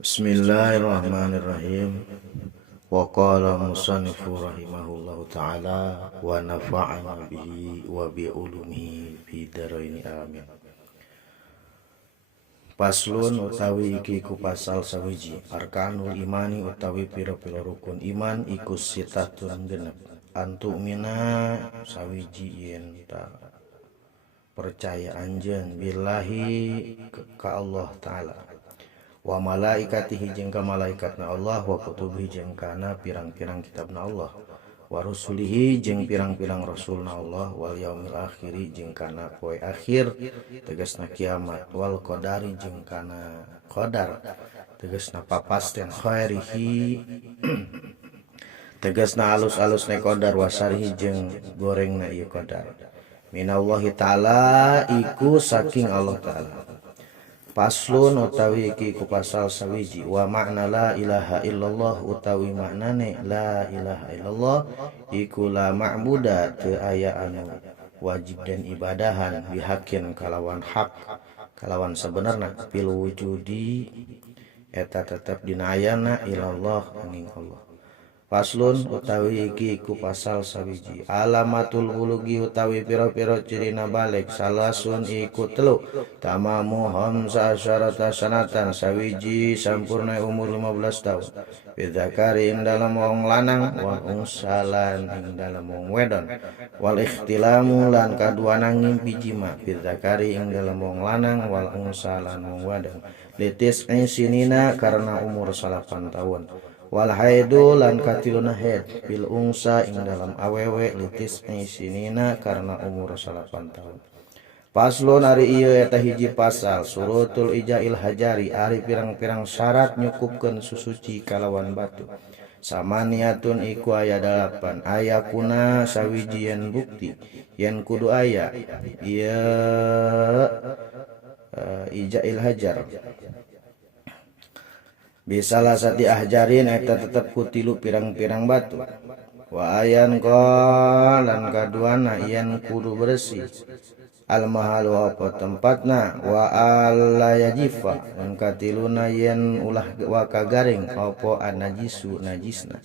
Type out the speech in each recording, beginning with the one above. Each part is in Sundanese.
Bismillahirrahmanirrahim. Wa qala musannifu rahimahullahu ta'ala wa nafa'ana bihi wa bi ulumihi fi dharaini amin. Paslun utawi iki ku pasal sawiji. Arkanul imani utawi pira-pira rukun iman iku sitatun genep. Antu mina sawiji yen ta percaya anjeun billahi ka Allah ta'ala. Wa malaikatihi jeung ka malaikatna Allah, wa kutubihi jeung kana pirang-pirang kitabna Allah, wa rusulihi jeung pirang-pirang rasulna Allah, wal yaumil akhiri jeung kana poe akhir tegasna kiamat, wal qadari jeung kana qadar tegasna papasten khairihi tegasna alus-alusna qadar, wasarihi jeung gorengna ieu qadar minallahi ta'ala iku saking Allah ta'ala. Paslun utawi iki ku pasal sawiji. Wa makna la ilaha illallah utawi maknane la ilaha illallah iku la ma'buda teu aya anu wajib dan ibadahan bihakin kalawan hak kalawan sebenarna fil wujudi eta tetep dina ayana ilallah angin Allah. Paslun utawi iki ku pasal sawiji. Alamatul bulugi utawi pira-pira cirina balik salasun iku telu. Tamamu hamsa asyarata sanatan sawiji sampurna umur 15 tahun. Bidzakari ing dalam wong lanang wal unsalan ing dalam wong wedon. Wal ikhtilamu lan kaduana ngimpi jima. Bidzakari ing dalam wong lanang wal unsalan wong wedon. Litis sinina karena umur 8 tahun. Wal haidu lan katiluna haid bil unsa ing dalam awewe litis sinina karena umur 8 tahun. Paslon ari ieu eta hiji pasal surutul ijail hajari ari pirang-pirang syarat nyukupkeun susuci kalawan batu. Samaniatun iku aya 8 ayakuna sawijian bukti yen kudu aya ieu ijail hajar. Bisalah sati ahjarin eta tetep kutilu pirang-pirang batu. Wa ayan lan kaduana yen kudu bersih. Al mahalu apa tempatna wa alla yajifa lan katiluna yen ulah wa kagaring apa anajisu najisna.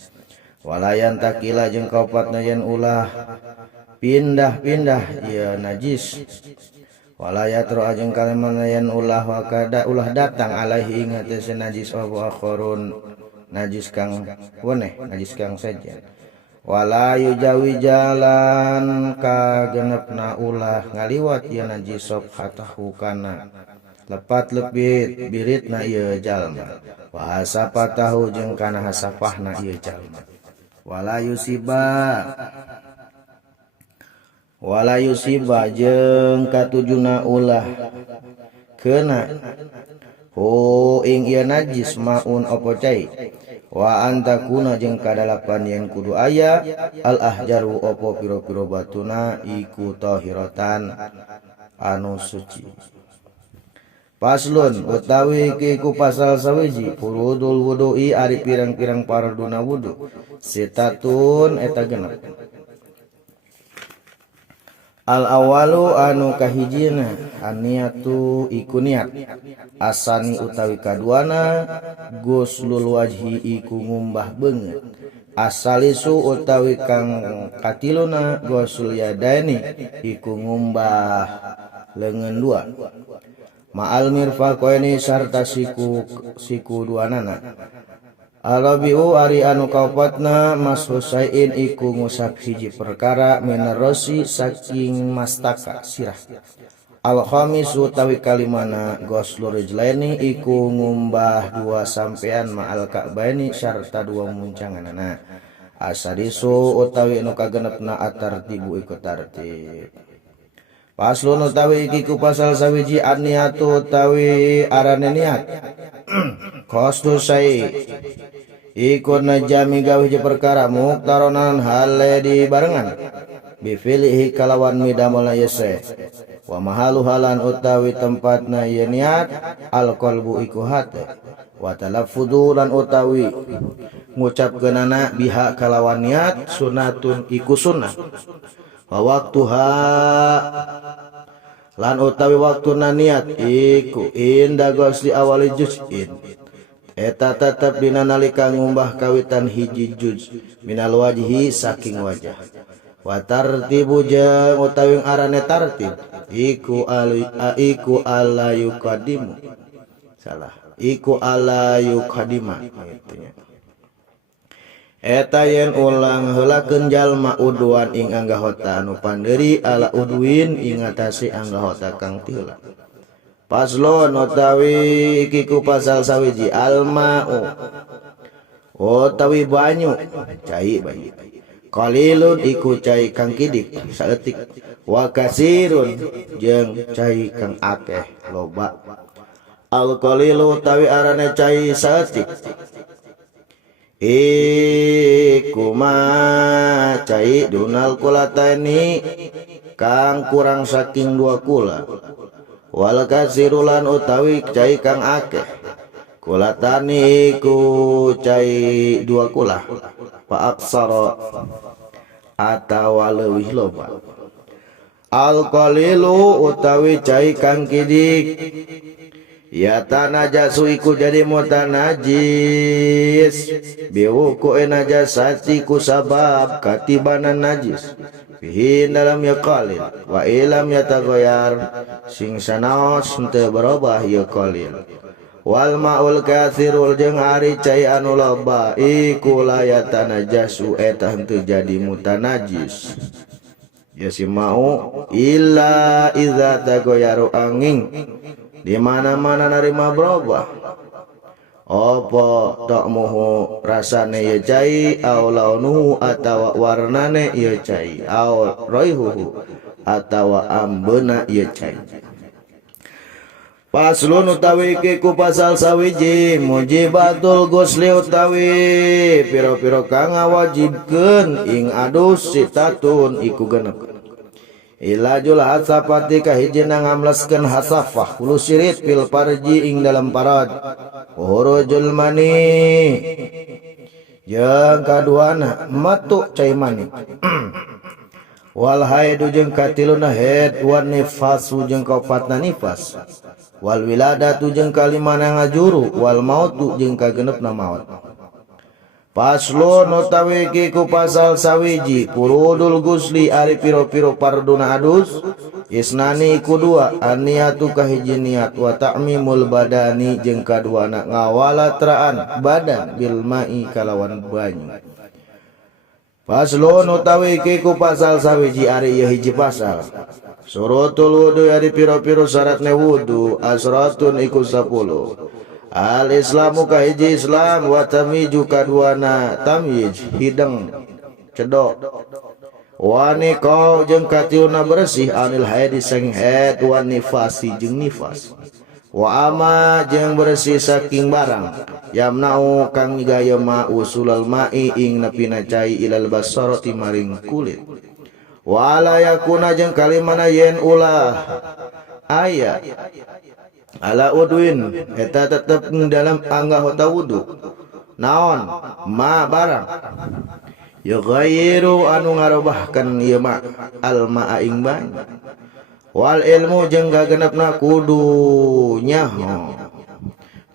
Walayan takila jeung kaopatna yen ulah pindah-pindah ieu najis. Walayatro ajeng kalimana yen ulah wakada ulah datang alaihi ingatese najis wa akhirun najis kang weneh najis kang saja. Walayu jawi jalan ka genepna ulah ngaliwat ieu najis sop hatahu kana lepat lepit biritna ieu jalma. Wa hasapatahu jeung kana hasapahna ieu jalma. Walayu siba jeung katujuna ulah kena ing ieu najis maun apa cai. Wa antakuna jeung kadalapan yen kudu aya al ahjaru apa pira-pira batuna iku tahiratan anu suci. Paslun utawi iki ku pasal sawiji furudul wudu'i ari pirang-pirang paraduna wudu. Sitatun eta genep. Al awalu anu kahijina aniatu iku niat. Asani utawi kaduana guslul wajhi iku ngumbah beungeut. Asalisu utawi kang katiluna gusul yadaini iku ngumbah leungeun dua. Ma'al mirfaqaini sarta siku duanana. Alabiu ari anu kaopatna mas Husain iku ngusap hiji perkara minerosi saking mastaka sirah. Al khamisu utawi kalimana ghuslur rijlaini iku ngumbah dua sampean ma'al ka'baini sarta dua muncanganana. Asadisu utawi anu kagenepna atartibu iku tartib. Paslun utawi iki ku pasal sawiji aniatu utawi arane niat. Qasdu syai iku najami gawe je perkara muktaronan hale di barengan bifilihi kalawan midamul yese. Wa mahalu halan utawi tempatna ieu niat al qalbu iku hate. Wa talaffudu lan utawi ngucapkeunana biha kalawan niat sunatun iku sunnah. Wa waktuha lan utawi waktuna niat iku inda gosli awali juz'in eta tetep dina nalika ngumbah kawitan hiji juz minal wajhi saking wajah. Wa tartibu jeung utawi arane tartib iku ala yuqaddimu salah iku ala yuqaddima gitu nya. Eta yen ulang heulakeun jalma udwan ing anggahota anu panderi ala udwin ing atase anggahota kang tiheula. Paslon utawi iki ku pasal sawiji alma'u utawi banyu cai banyu qalilun iku cai kang kidik saeutik wa kasirun jeung cai kang akeh loba. Al qalilu utawi arane cai saeutik iku ma cai dunal kulatani kang kurang saking 2 kula. Wal kasirulan utawi cai kang akeh kulatani iku cai 2 kula fa aksara atawa leuwih loba. Al qalilu utawi cai kang kidik ya tanajasu iku jadi mutanajis biwuku najasati ku sabab katibanan najis fihi dalam ya qalil wa ilam yataghayar sing sanaos henteu berubah ya qalil. Wal maul katsirul jeung ari cai anu loba iku layatanajasu eta henteu jadi mutanajis ya si mau illa iza tagoyaru angin di mana-mana narima berubah apa ta'muhu rasane ya cai aw launuhu atawa warnane ya cai aw raihuhu atawa ambena ya cai. Paslun utawi iki ku pasal sawiji mujibatul ghusli utawi pira-pira kang ngawajibkeun ing adus sitatun iku genep. Ilajul hasafati kahijina ngamleskeun hasafah hulu sirit fil farji ing dalam parad urujul mani jeung kaduana matu cai mani wal haidu jeung katiluna haid wan nifasu jeung kaopatna nifas wal wiladatu jeung kalimana ngajuru wal mautu jeung kagenepna maut. Paslon utawi iki ku pasal sawiji furudul gusli ari piro-piro parduna adus isnani iku 2 aniyatu kahiji niat wa ta'mimul badani jeung kaduana ngawalatraan badan bil ma'i kalawan banyu. Paslon utawi iki ku pasal sawiji ari ieu hiji pasal surutul wudu ari piro-piro syaratna wudu asratun iku 10. Al islamu kahiji islam wa tamiju kaduana tamyiz hideng cedok wani kau jeung katiuna bersih anil haidi saking haid wa nifasi jeung nifas wa ama jeung bersih saking barang yamnau kang ngigaya ma usulal ma'i ing nepina cai ilal basarati maring kulit wa la yakuna jeung kalimana yen ulah aya ala udwin eta tetep dalam anggahota wudu naon ma barang yughayyiru anu ngarobahkeun ieu ma al ma'a ing banyu wal ilmu jeung gagenepna kudu nyaho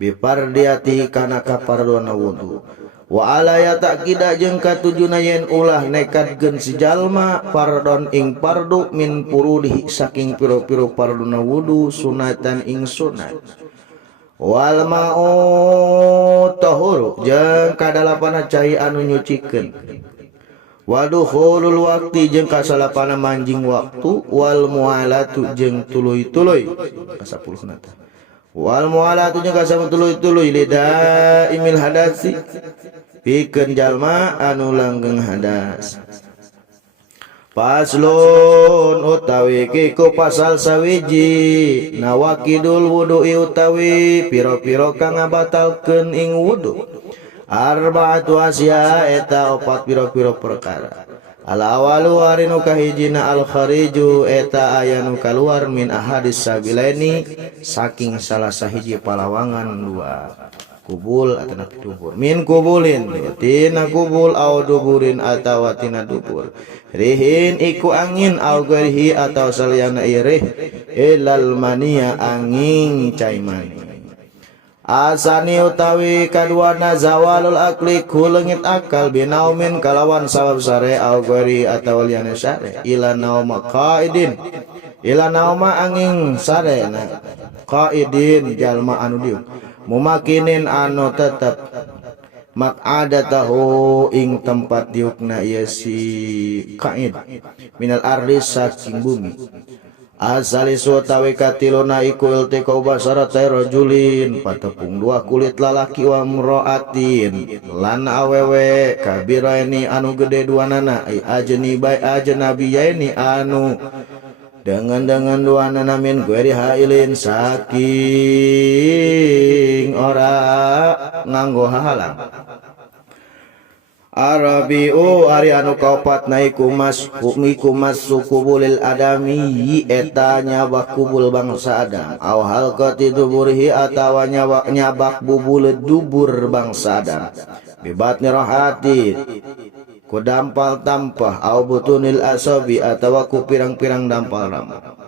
bipardiati kana kapardona wudu wa ala ya ta'kida jeung katujuna yen ulah nekadkeun si jalma fardon ing fardu min furudihi saking piro-piro farduna wudu sunatan ing sunat wal ma'u tahuru jeung kadalapana cai anu nyucikeun wadukhulul waqti jeung kasalapana manjing waktu wal mualatu jeung tuluy-tuluy ka-10 nata wal mualatu jeung kasam tuluy-tuluy lida imil hadasi pikeun jalma anu langgeng hadas. Paslon utawi iki ku pasal sawiji nawakidul wudu utawi piro-piro kang ngabatalkeun ing wudu arba'atu asya eta 4 piro-piro perkara. Al awalu arinu kahijina al khariju eta aya nu kaluar min ahadis sabilaini saking salah sahiji palawangan 2 kubul atau dubur min kubulin tina kubul au duburin atawa tina dubur rihin iku angin au garihi atau saliyana irih ilal mania angin cai mani Asani utawi kaduana zawalul akli kuleungit akal binaumin kalawan sabab sare au gori atawa liana sare ila nauma qaidin ila nauma angin sarena qaidin jalma anu diuk mumakinin anu tetep maq'adatahu ing tempat diukna ieu si qaid minal ardi saking bumi. Asali suatawi katiluna iku iltika basarata rajulin patepung dua kulit lalaki wa mraatin lan awewe kabiraini anu gede duanana ai ajni bai ajnabiyaini anu dengan duanana min gueri hailin saking ora nganggo halang. Arabiu ari anu kaopat naiku mas suku bulil adami eta nyabak kubul bangsa Adam au halqati duburihi atawa nyabak bubul dubur bangsa Adam bibatni rahati ku dampal tampah au butunil asabi atawa ku pirang-pirang dampal rambut.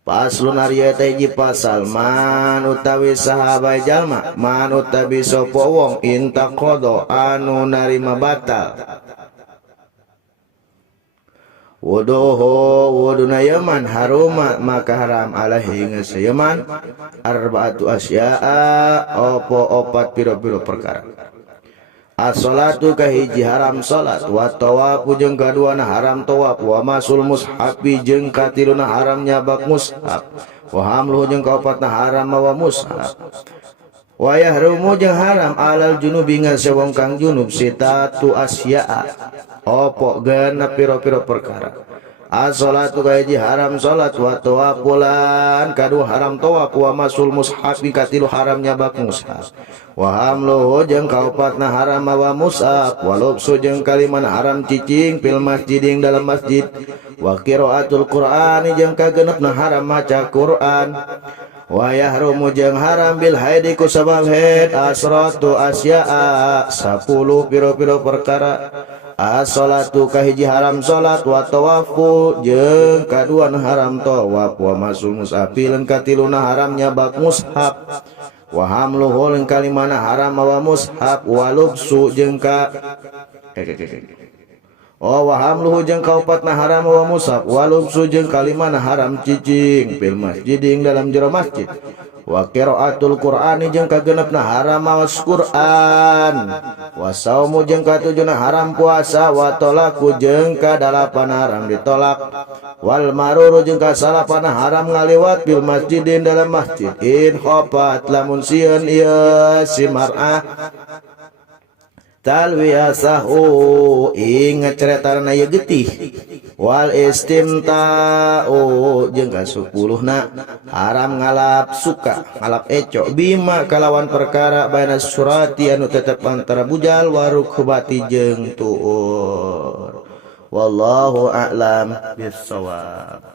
Paslun arya taiji pasal man utawi sahabai jalma man utawi sopo wong intaqodo anu narima batal wuduna yaman haruma maka haram alaihi ngesayaman arbaatu asya'a opo opat piro-piro perkara. As-salatu kahiji haram salat wa tawafu jeung kaduana haram tawaf wa masul mushafi jeung katiluna haram nyabak mushaf wa hamluhu jeung kaopatna haram mawa mushaf wa yahrumu jeung haram alal junubi ngasewong kang junub sitatu asya'a opo genep piro-piro perkara. As-salatu kahiji haram salat wa tawafulan kadu haram tawaf wa masul mushafi katilu haram nyabak mushaf wa hamluhu jeung kaopatna haram mawa mushaf wa lubsu jeung kaliman haram cicing fil masjid ing dalam masjid wa qiraatul qur'ani jeung kagenepna haram maca Qur'an wa yahrumu jeung haram bil haidi ku sabab haid asratu asya'a 10 piro-piro perkara. As-salatu kahiji haram salat wa tawafu jeung kaduan haram tawaf wa masul musafilun katiluna haram nyabak mushaf wa hamluhu ling kalimana haram wa mushaf wa lubsu jeung ka wa hamluhu jeung kaopatna haram wa mushaf wa lubsu jeung kalimana haram cicing fil masjid ing dalam jero masjid wa qiraatul qur'ani jeung kagenepna haram maos Qur'an wa saumu jeung katujuna haram puasa wa tolaku jeung kadalapan haram ditolak wal maruru jeung kasalapan haram ngaliwat bil masjidin dalam masjid in khafat lamun sieun ieu si mar'ah talwiyasahu ingat ceretarna ieu getih wal istimta'u jeung kasupuluhna haram ngalap suka ngalap eco bima kalawan perkara baina surati anu tetep antara bujal warukbati jeung tuur wallahu a'lam bissawab.